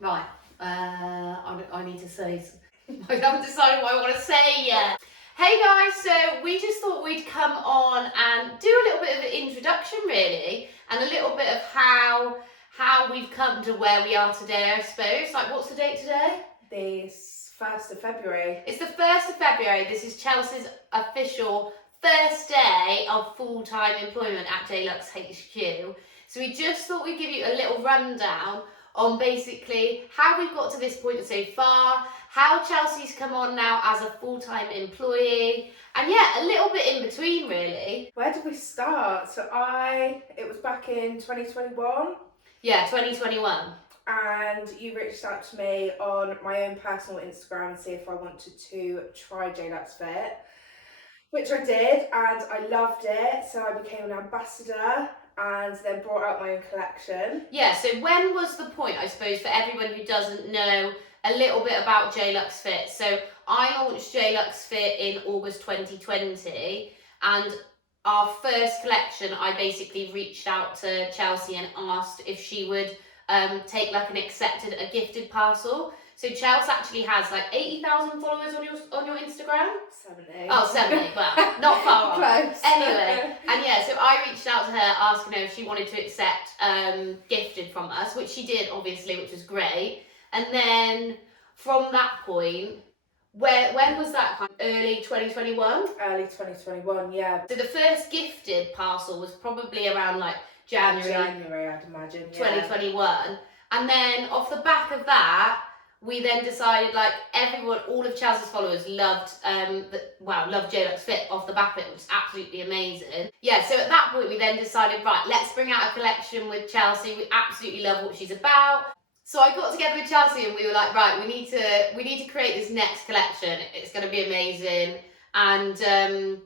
Right, I need to say, I haven't decided what I want to say yet. Hey guys, so we just thought we'd come on and do a little bit of an introduction really, and a little bit of how we've come to where we are today, I suppose. Like, what's the date today? The 1st of February. It's the 1st of February. This is Chelsea's official first day of full-time employment at JLUX HQ. So we just thought we'd give you a little rundown on basically how we've got to this point so far, how Chelsea's come on now as a full-time employee, and yeah, a little bit in between really. Where did we start? So it was back in 2021. Yeah, 2021. And you reached out to me on my own personal Instagram and see if I wanted to try JLUXEFIT, which I did, and I loved it. So I became an ambassador and then brought out my own collection. Yeah, so when was the point, I suppose, for everyone who doesn't know a little bit about JLUXEFIT? So I launched JLUXEFIT in August 2020, and our first collection, I basically reached out to Chelsea and asked if she would take like a gifted parcel. So Chelsea actually has like 80,000 followers on your Instagram. 70. Oh, 70. Well, not far off. Close. Anyway, and yeah, so I reached out to her asking her if she wanted to accept gifted from us, which she did, obviously, which was great. And then from that point, when was that? Kind of early 2021? Early 2021, yeah. So the first gifted parcel was probably around like January, I'd imagine. Yeah. 2021. And then off the back of that, we then decided, like, all of Chelsea's followers loved JLUXEFIT off the back of it, which is absolutely amazing. Yeah, so at that point we then decided, right, let's bring out a collection with Chelsea. We absolutely love what she's about. So I got together with Chelsea and we were like, right, we need to create this next collection. It's going to be amazing. And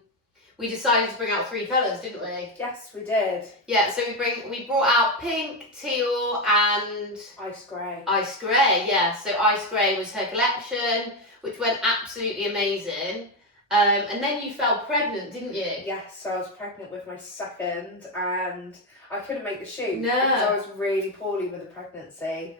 we decided to bring out 3 colours, didn't we? Yes, we did. Yeah, so we brought out pink, teal, and ice grey. Ice grey, yeah. So ice grey was her collection, which went absolutely amazing. And then you fell pregnant, didn't you? Yes, so I was pregnant with my second, and I couldn't make the shoot No. because I was really poorly with the pregnancy.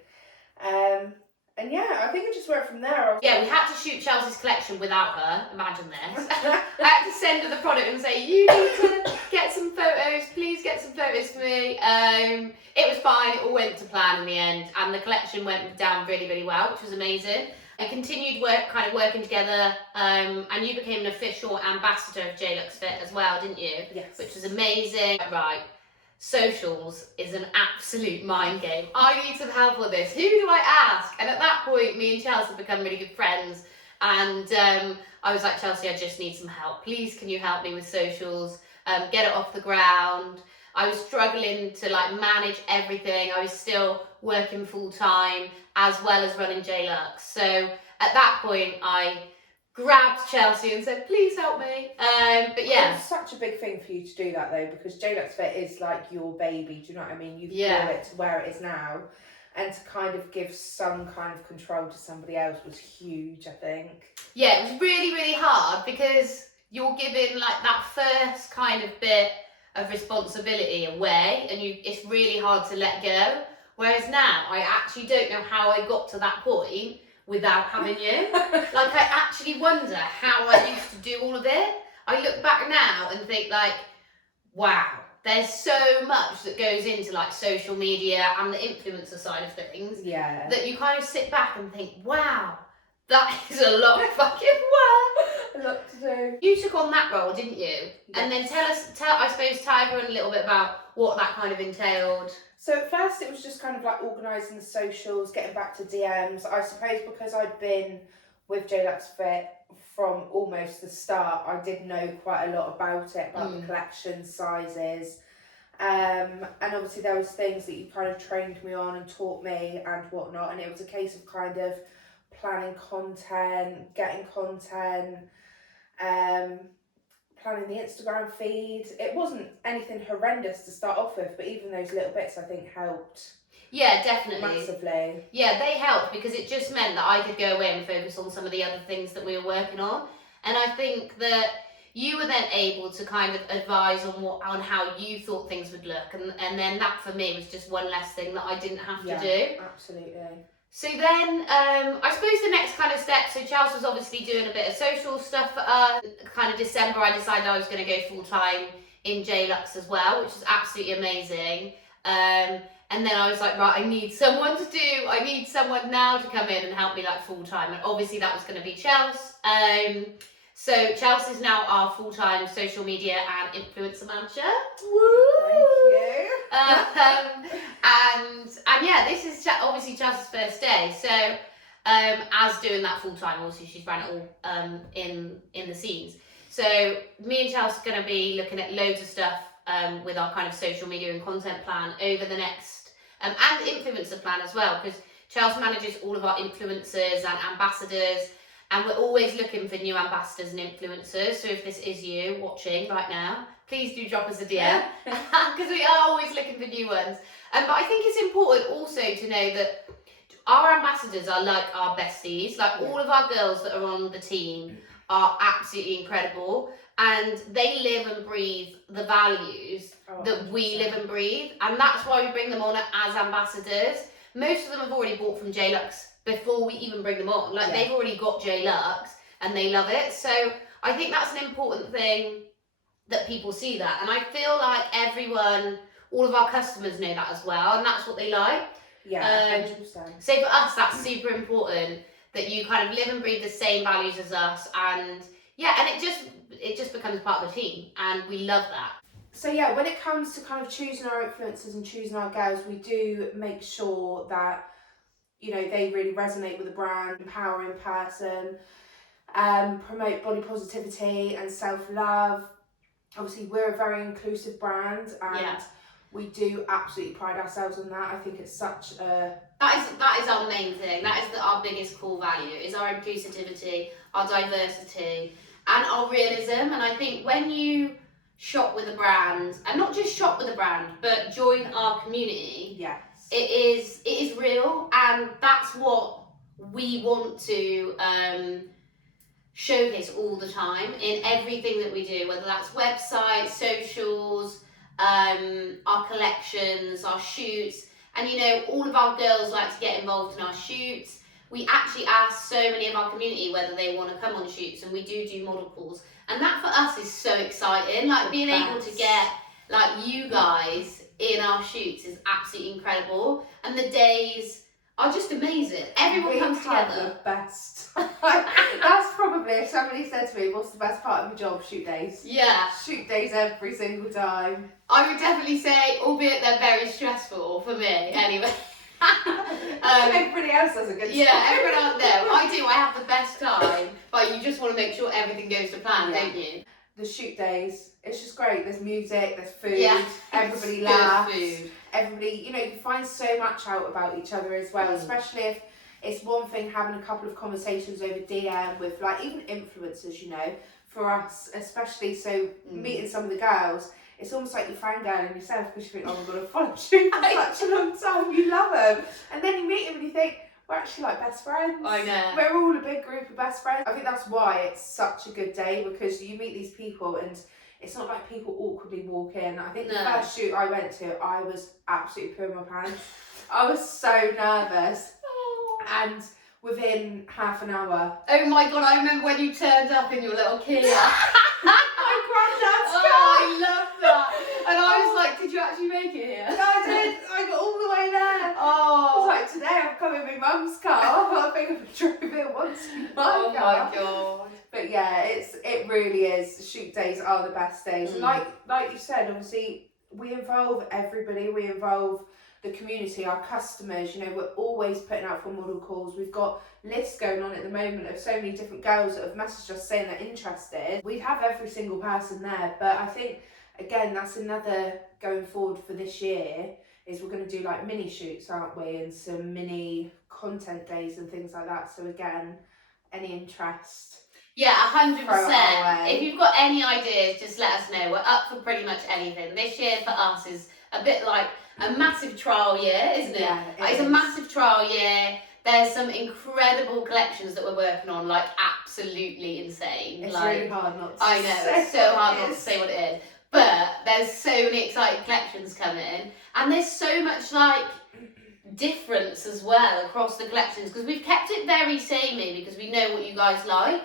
And yeah, I think it just went from there. Yeah, we had to shoot Chelsea's collection without her. Imagine this. I had to send her the product and say, you need to get some photos. Please get some photos for me. It was fine. It all went to plan in the end. And the collection went down really, really well, which was amazing. We continued working together. And you became an official ambassador of JLUXEFIT as well, didn't you? Yes. Which was amazing. Right. Socials is an absolute mind game. I need some help with this. Who do I ask? And at that point, me and Chelsea had become really good friends. And I was like, Chelsea, I just need some help. Please, can you help me with socials? Get it off the ground. I was struggling to like manage everything. I was still working full time as well as running JLUX. So at that point, I grabbed Chelsea and said, please help me. But yeah. It was such a big thing for you to do that though, because JLUXEFIT is like your baby, do you know what I mean? You've brought it to where it is now. And to kind of give some kind of control to somebody else was huge, I think. Yeah, it was really, really hard because you're giving like that first kind of bit of responsibility away, and it's really hard to let go. Whereas now, I actually don't know how I got to that point without having you. Like, I actually wonder how I used to do all of it. I look back now and think like, wow, there's so much that goes into like social media and the influencer side of things. Yeah. That you kind of sit back and think, wow, that is a lot of fucking work. A lot to do. You took on that role, didn't you? Yes. And then tell everyone a little bit about what that kind of entailed. So at first it was just kind of like organising the socials, getting back to DMs. I suppose because I'd been with JLUXEFIT from almost the start, I did know quite a lot about it, about the collection sizes. And obviously there was things that you kind of trained me on and taught me and whatnot. And it was a case of kind of planning content, getting content, planning the Instagram feed. It wasn't anything horrendous to start off with, but even those little bits I think helped. Yeah, definitely. Massively. Yeah, they helped because it just meant that I could go away and focus on some of the other things that we were working on. And I think that you were then able to kind of advise on how you thought things would look, and then that for me was just one less thing that I didn't have to do. Absolutely. So then, I suppose the next kind of step, so Chelsea was obviously doing a bit of social stuff for us. Kind of December, I decided I was going to go full-time in JLUX as well, which was absolutely amazing. And then I was like, right, I need someone now to come in and help me like full-time. And obviously that was going to be Chelsea. So Chelsea is now our full-time social media and influencer manager. Woo! Thank you. And yeah, this is obviously Chelsea's first day. So as doing that full-time, obviously she's ran it all in the scenes. So me and Chelsea are going to be looking at loads of stuff with our kind of social media and content plan over the next, and influencer plan as well, because Chelsea manages all of our influencers and ambassadors, and we're always looking for new ambassadors and influencers. So if this is you watching right now, please do drop us a DM, because we are always looking for new ones. But I think it's important also to know that our ambassadors are like our besties. Like all of our girls that are on the team are absolutely incredible, and they live and breathe the values that we live and breathe, and that's why we bring them on as ambassadors. Most of them have already bought from JLUX before we even bring them on. Like they've already got JLUX and they love it. So I think that's an important thing, that people see that, and I feel like everyone, all of our customers know that as well, and that's what they like. 100%. So for us, that's super important, that you kind of live and breathe the same values as us, and it just becomes part of the team, and we love that. So yeah, when it comes to kind of choosing our influencers and choosing our girls, we do make sure that, you know, they really resonate with the brand, empowering person, promote body positivity and self-love. Obviously, we're a very inclusive brand, and we do absolutely pride ourselves on that. I think it's such a... That is our main thing. That is our biggest core value, is our inclusivity, our diversity, and our realism. And I think when you shop with a brand, and not just shop with a brand, but join our community, it is real, and that's what we want to showcase all the time in everything that we do, whether that's websites, socials, our collections, our shoots. And you know, all of our girls like to get involved in our shoots. We actually ask so many of our community whether they want to come on shoots, and we do model calls, and that for us is so exciting. Like being able to get like you guys in our shoots is absolutely incredible, and the days are just amazing. Everyone comes together. The best. That's probably, if somebody said to me, what's the best part of your job? Shoot days. Yeah. Shoot days every single time. I would definitely say, albeit they're very stressful for me anyway. Everybody else has a good time. Yeah, everyone else, no, I do. I have the best time, but you just want to make sure everything goes to plan, don't you? The shoot days, it's just great. There's music, there's food, everybody laughs. Food. Everybody, you know, you find so much out about each other as well, especially if it's one thing having a couple of conversations over DM with like even influencers, you know, for us especially, so meeting some of the girls, it's almost like you're fangirling yourself because you think, oh, I'm going to follow you for such a long time, you love them, and then you meet them and you think, we're actually like best friends. I know. We're all a big group of best friends. I think that's why it's such a good day, because you meet these people and it's not like people awkwardly walk in. I think the first shoot I went to, I was absolutely pooing my pants. I was so nervous. And within half an hour... Oh my God, I remember when you turned up in your little Kia. My granddad's car. Oh, I love that. And I was like, did you actually make it here? Yeah, I did. I got all the way there. Oh. I was like, today I'm coming in my mum's car. I think I've drove it once in my car. Oh my God. But yeah, it really is. Shoot days are the best days. And like you said, obviously, we involve everybody. We involve the community, our customers. You know, we're always putting out for model calls. We've got lists going on at the moment of so many different girls that have messaged us saying they're interested. We'd have every single person there, but I think, again, that's another going forward for this year, is we're going to do like mini shoots, aren't we, and some mini content days and things like that. So again, any interest? Yeah, 100%. If you've got any ideas, just let us know. We're up for pretty much anything. This year for us is a bit like a massive trial year, isn't it? Yeah, it's a massive trial year. There's some incredible collections that we're working on, like absolutely insane. It's like, really hard not to I know, say it's so hard what it not to is. say what it is. But there's so many exciting collections coming, and there's so much like difference as well across the collections, because we've kept it very samey because we know what you guys like.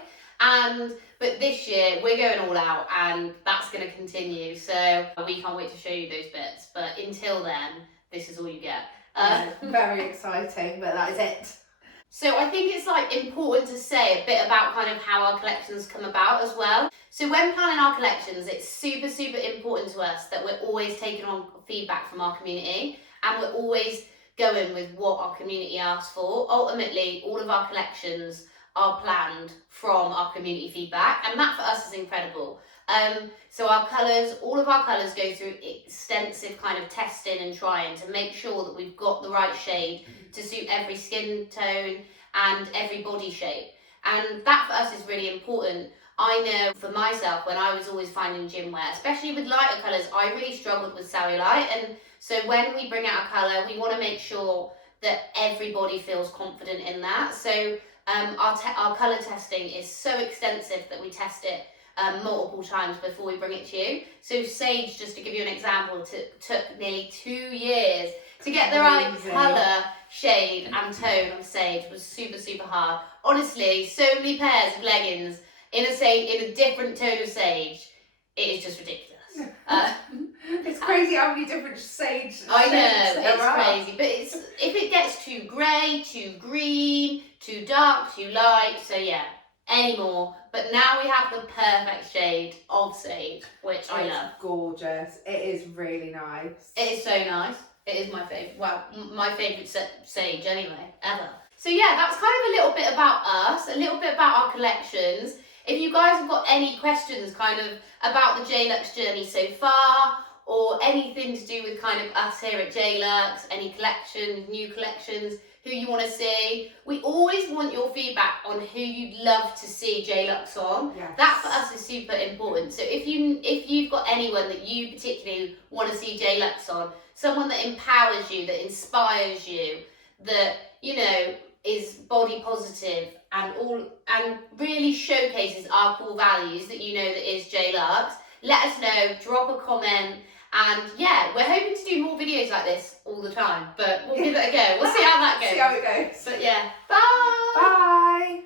But this year we're going all out, and that's going to continue. So we can't wait to show you those bits. But until then, this is all you get. Very exciting, but that is it. So I think it's like important to say a bit about kind of how our collections come about as well. So when planning our collections, it's super, super important to us that we're always taking on feedback from our community, and we're always going with what our community asks for. Ultimately, all of our collections are planned from our community feedback, and that for us is incredible. So our colours, all of our colours go through extensive kind of testing and trying to make sure that we've got the right shade to suit every skin tone and every body shape. And that for us is really important. I know for myself, when I was always finding gym wear, especially with lighter colours, I really struggled with cellulite. And so when we bring out a colour, we want to make sure that everybody feels confident in that. So our colour testing is so extensive that we test it multiple times before we bring it to you. So sage, just to give you an example, took nearly 2 years to get the right colour, shade and tone of sage. Was super, super hard. Honestly, so many pairs of leggings in a different tone of sage. It is just ridiculous. It's crazy how many different sage I know, shades there it's are. crazy. But if it gets too grey, too green, too dark, too light, so yeah, anymore. But now we have the perfect shade of sage, which I love. Gorgeous. It is really nice. It is so nice. It is my favourite. Well, my favourite sage anyway, ever. So yeah, that's kind of a little bit about us, a little bit about our collections. If you guys have got any questions kind of about the JLUXE journey so far, or anything to do with kind of us here at JLUXE, any collections, new collections, who you want to see, we always want your feedback on who you'd love to see JLUXE on. Yes. That for us is super important. So if you've got anyone that you particularly want to see JLUXE on, someone that empowers you, that inspires you, that, you know, is body positive and really showcases our core values that you know that is JLUXE, let us know, drop a comment, and yeah, we're hoping to do more videos like this all the time, but we'll give it a go. We'll see how that goes. See how it goes. But yeah, bye! Bye!